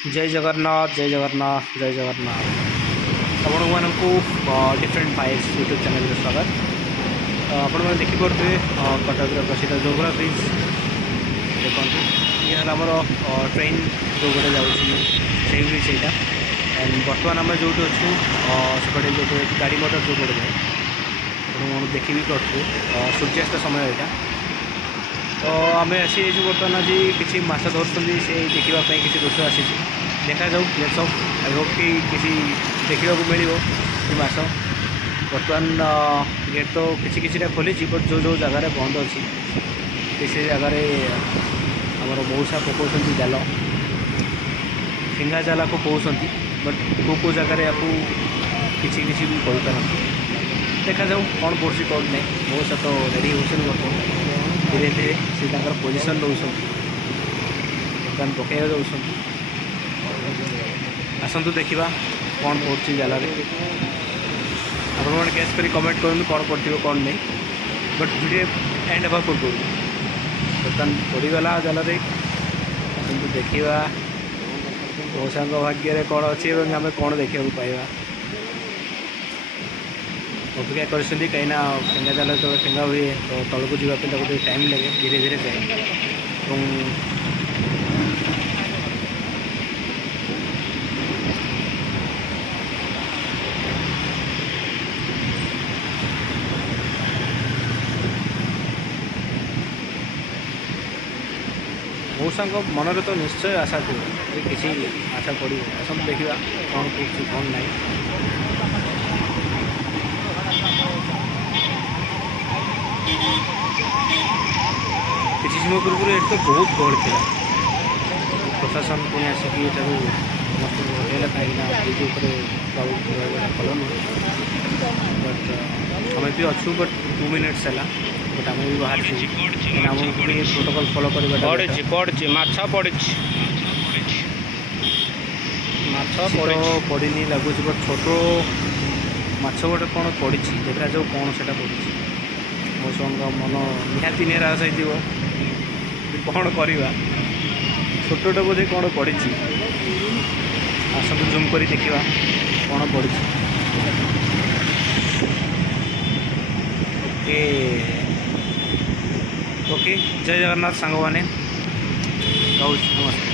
जय जगन्नाथ जय जगन्नाथ जय जगन्नाथ आपण मानक डिफरेंट फाइल्स यूट्यूब चैनल में स्वागत। आपण मैंने देखिपे कटक प्रसिद्ध जोगरा ब्रिज देखो ये आमर ट्रेन जो गए जाऊँगी ब्रिज यहाँ एंड बर्तमान आम जो अच्छू सेपटे जो गाड़ी मोटर जो गए जाए देखी भी करूँ सूर्यास्त समय यहाँ तो आम आसी बर्तमान आज किसी माछ धरती से देखापी किसी दृश्य आसी देखा जाऊ लेट्स होप आई होप कि किसी देखा मिल माछ बर्तमान गेट तो किसी किसी खोली बट जो जो जगार बंद अच्छी किसी जगार आमर मऊसा पकाउं जाल फिंगा जाला को कौन बट कौ जगार या किसी किसी भी कहीपर देखा जाऊ कौन पड़े कौन नहीं मऊसा तो रेडी हो धीरे धीरे से पोजिशन नौ दुकान पकड़ दौरान आसतु देखा कौन पड़े जाल आप गेस कर कमेंट करूँ कौन पड़ो कौन नहीं बट वीडियो एंड हवा पूर्व बर्तमान पड़गला जाल आसतु देखा मौसा भाग्य कौन अच्छी आम कौन देखा पाइबा अपेक्षा कर कहीं फिंगा जाल जो फिंगा हुए तो तलू जावाई टाइम लगे धीरे धीरे जाए मौसा मन तो निश्चय आशा थी किसी आशा पड़ो सब देखा कौन पड़े कौन ना किसी समय पूर्व ये तो बहुत गहड़ थी प्रशासन पुणी आसिक मत हटेला कहीं भल नुह बट आम भी अच्छू बट 2 मिनिट्स है बट आम भी बाहर आमको भी प्रोटोकॉल फॉलो पड़ी लगुच बट छोट माछ गोटे कौन पड़ी देखा जाऊ कौन से पड़ी मौसम मन निहाती निराश हो कौन करवा छोटा बोधे कौन पड़ी आसतु जूम कर देखा कौन पड़ी ओके ओके जय जगन्नाथ सांग मैंने रोज नमस्ते।